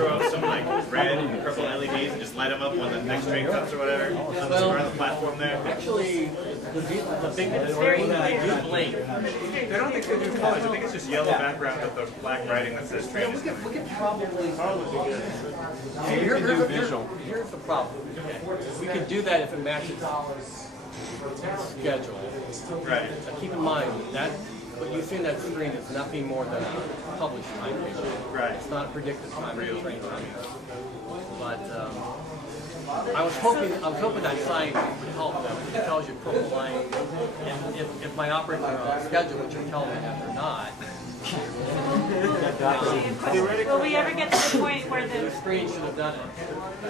Throw up some like red and purple LEDs and just light them up when the next train comes or whatever. Well, on the platform there. Actually, the big they do blink. I don't think they do colors. I think it's just yellow background with the black writing that says train. We could probably. Here's the problem. We could do that if it matches schedule. Right. Now keep in mind that what you see in that screen is nothing more than a published timetable. Right. It's not a predicted timetable. But I was hoping that sign would help them. It tells you purple line, and if my operators are on schedule, which are telling me that they're not. Will we ever get to the point where The screen should have done it.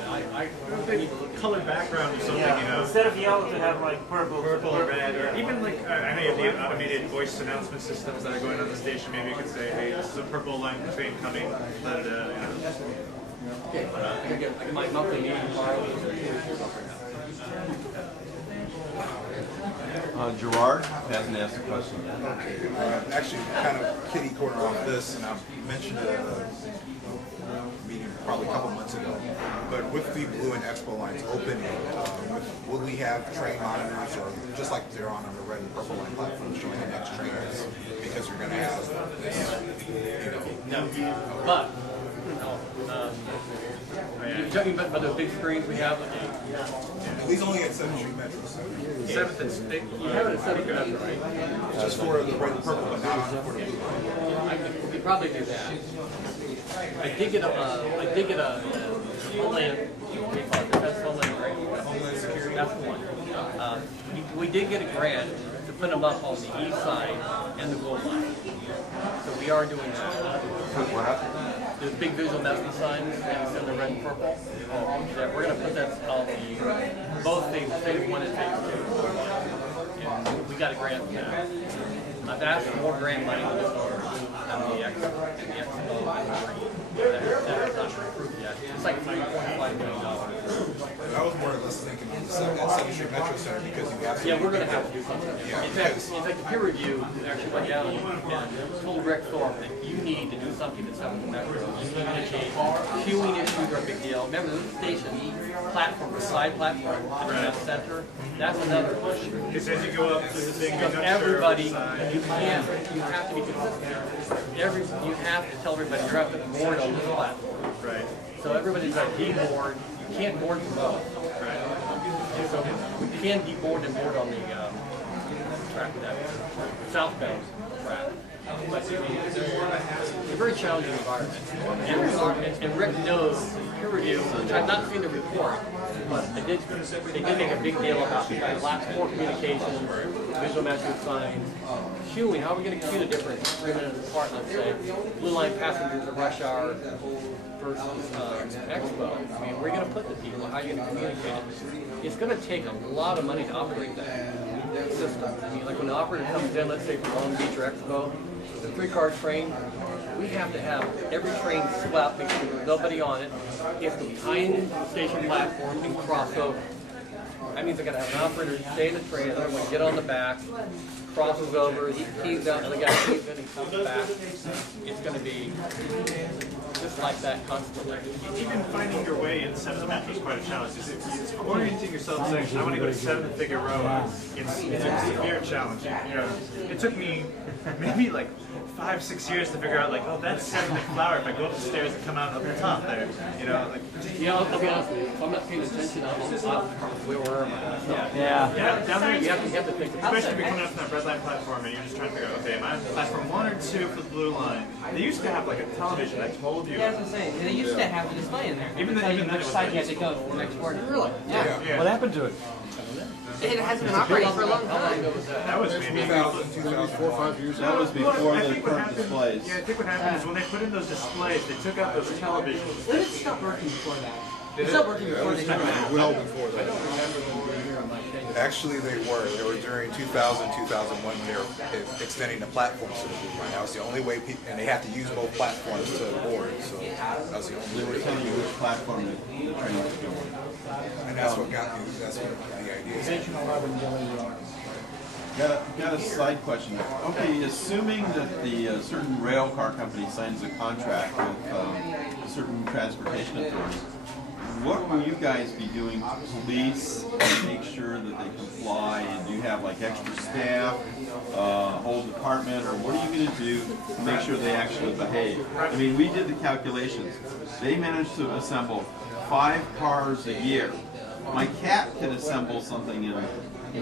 I need to look at colored background or something, you know. Instead of yellow, to have like purple Or red, or even like, I know you have the automated voice announcement systems that are going on the station. Maybe you could say, hey, this is a purple line train coming, da da da. Okay, I can get my monthly meeting tomorrow. Gerard hasn't asked a question yet. Actually, kind of kitty corner on this, and I mentioned it at a meeting probably a couple months ago. But with the blue and expo lines opening, will we have train monitors, or just like they're on the red and purple line platform, showing the next train is, because you're going to have this, you know? No, but you're talking about those big screens we have. These only at 7th Street Metro. Seventh and you have it at 7th Metro, right? Just for the red and purple, but not for the blue. We could probably do that. I did get a Homeland, that's Homeland grant. Homeland Security. That's the one. We did get a grant to put them up on the east side and the gold line. So we are doing that. What happened? There's big visual message signs in the red and purple. Yeah, we're going to put that on both things, phase 1 and phase 2. And we got a grant for that. I've asked for more grant money than the expo. That has not been approved yet. It's like $3.5 million. I was more or less thinking on the 7th Street Metro Center, because you have to. Yeah, we're going to have to do something. Yeah, in fact, the peer review actually went down and told Rick Thorpe that you need to do something at 7th Metro. You need to change. Queuing issues are a big deal. Remember, the station platform, the side platform, the center, that's another issue. Because as you go up to the big Everybody, you have to be consistent. You have to tell everybody you're up at the board on this platform. Right. So everybody's got deboard. You can't board from both. Right. So we can deboard and board on the track, that southbound track. But it's a very challenging environment. And Rick knows peer review, which I've not seen the report, but they did make a big deal about the last more communication, visual message signs, queuing. How are we going to queue the difference 3 minutes apart, let's say, blue line passengers at rush hour versus expo? I mean, where are you going to put the people? How are you going to communicate it? It's going to take a lot of money to operate that system. I mean, like when the operator comes in, let's say from Long Beach or Expo, the 3-car train, we have to have every train swept, make sure there's nobody on it. He has to be behind the station platform and cross over. That means I got to have an operator stay in the train, another one get on the back, crosses over, he keys out, and the guy keys in and comes back. It's going to be just like that constantly. Even finding your way in 7th Metro is quite a challenge. It's orienting yourself saying, I want to go to 7th Figueroa. It's a severe challenge. You know, it took me maybe like 5-6 years to figure out, like, oh, that's 7th Flower. If I go up the stairs and come out up the top there, you know, like. Yeah, I'll be honest with you. If I'm not paying attention, where am I? Yeah, down there you have to think. Especially if you're coming up from that red line platform and you're just trying to figure out, okay, am I on platform 1 or 2 for the blue line? They used to have like a television that told you. Yeah, I was going to say, they used to have the display in there. Even then, which side you had to go to the next board. Really? Yeah. What happened to it? It hasn't been operating for a long time. That was maybe 4 or 5 years. That was before the current displays. Yeah, I think what happened is when they put in those displays, they took out those televisions. When did it stop working before that? It stopped working before they came out. Well before that. Actually, they were. They were during 2000, 2001 when they were extending the platforms to the blue line. That was the only way people, and they had to use both platforms to board. So that was the only way. They were telling you which platform the train was going. And that's what got me. That's what the idea is. Got a side question. Okay, assuming that the certain rail car company signs a contract with certain transportation authority, what will you guys be doing to police and make sure that they comply? And do you have like extra staff, whole department, or what are you going to do to make sure they actually behave? I mean, we did the calculations. They managed to assemble 5 cars a year. My cat can assemble something in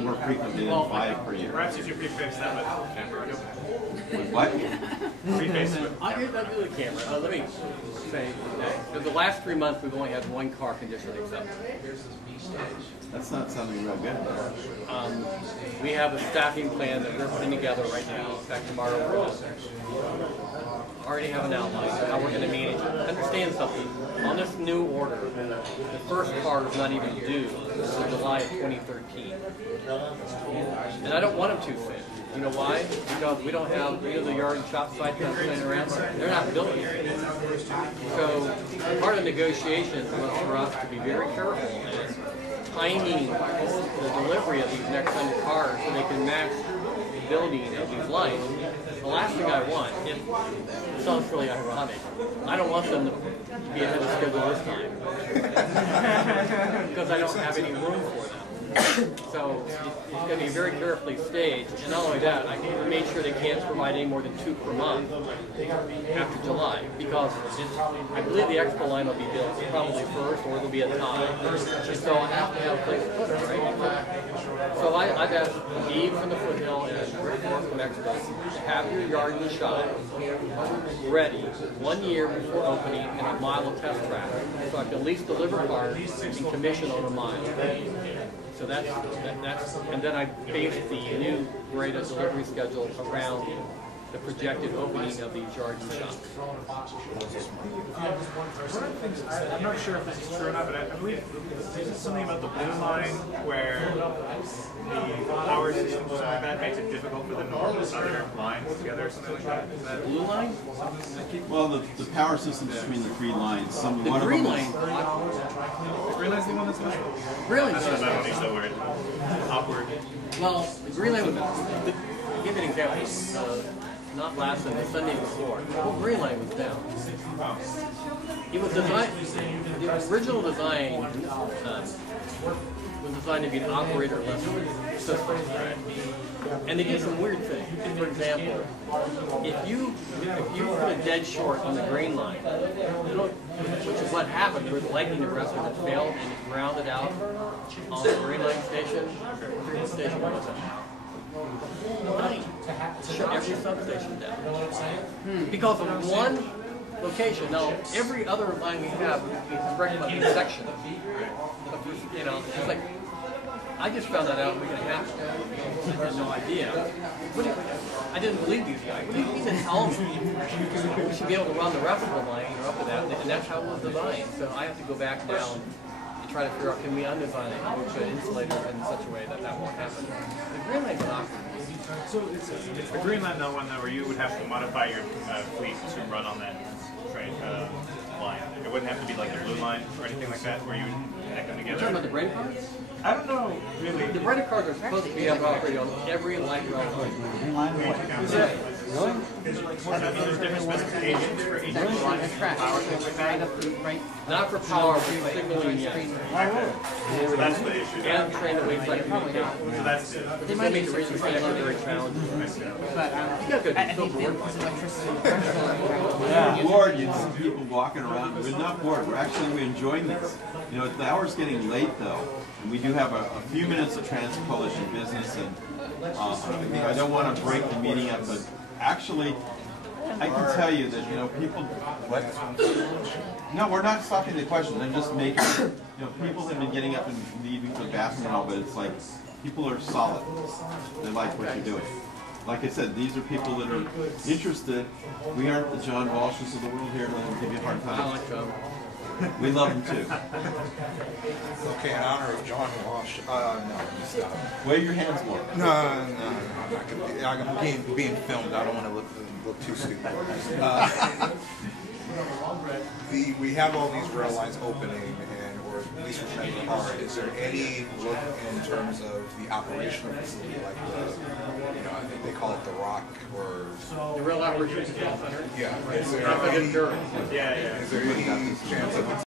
more frequently than 5 per year. Perhaps you should preface that with camera. With what? Preface it with I'll do the camera. Let me say, for the last 3 months, we've only had 1 car condition accepted. That's not sounding real good. We have a staffing plan that we're putting together right now. In fact, tomorrow we're out there. Already have an outline of how we're going to manage it. Understand something. On this new order, the first car is not even due until July of 2013. And I don't want them too soon. You know why? Because we don't have the yard and shop site that's laying around. They're not built yet. So part of the negotiations was for us to be very careful in timing the delivery of these next 100 cars so they can match the building of these lines. The last thing I want, it sounds really ironic, I don't want them to be ahead of schedule this time because I don't have any room for them. So it's going to be very carefully staged, and not only that, I made sure they can't provide any more than 2 per month after July, because I believe the expo line will be built probably first, or there'll be a tie, and so I have to have a place to put it, right? So I've asked Eve from the Foothill and Rick Moore from Expo to have your yard and shop ready 1 year before opening and a mile of test track, so I can at least deliver cars and commission on a mile. So that's and then I based the new rate of delivery schedule around the projected opening of these yards and shops. One of the things, I'm not sure if this is true or not, but I believe there's something about the blue line where the power system or something like that makes it difficult for the normal other lines together or something like that. Is that Blue line? Well, the power system between the 3 lines. The green line. the green line's the one that's missing? Really? That's what I don't use the word. Awkward. Well, the green line was, to give an example, not last Sunday, the Sunday before, the whole green line was down. It was designed, the original design was designed to be an operator-less system. And they did some weird things. For example, if you put a dead short on the green line, which is what happened, there was lightning arrest that failed and it grounded out on the green line station. The station was shut every substation down because of one location. Now, every other line we have is correct by the section. You know, it's like, I just found that out a week and a half ago. I had no idea. I didn't believe these guys. What do you mean to tell me? We should be able to run the rest of the line up to that, and that's how it was designed. So I have to go back now and try to figure out, can we undesign it and we should insulate it in such a way that that won't happen. The green line's an option. So it's the green line, though, one though, where you would have to modify your fleet to run on that train line. It wouldn't have to be like the blue line or anything like that, where you would connect them You're together. talking about the braided cars? I don't know, really. The braided cars are supposed to be able to operate on every light rail line. Is it really? I mean, there's different specifications for each line and power things like that. Not for power, but signaling, yes. So that's the issue. And train that waits like communication. So that's it. It's going to make the region very challenging. You got good people bored. Yeah, bored. You see people walking around. We're not bored. We're actually enjoying this. You know, the hour's getting late though, and we do have a few minutes of Trans-Coalition business, and I don't want to break the meeting up, but actually, I can tell you that, you know, people. What? No, we're not stopping the questions. I'm just making. You know, people have been getting up and leaving for the bathroom and all, but it's like people are solid. They like what you're doing. Like I said, these are people that are interested. We aren't the John Walshes of the world here to give you a hard I time. like them. We love them too. Okay, in honor of John Walsh, no, you stop. Wave your hands more. No, I'm not gonna be, I'm being filmed. I don't want to look too stupid. We have all these rail lines opening, or at least with Metro Hard, is there any look in terms of the operational facility, like I think they call it the Rock, or The real operations. yeah, is there Not any, sure. Yeah, yeah. is there any chance of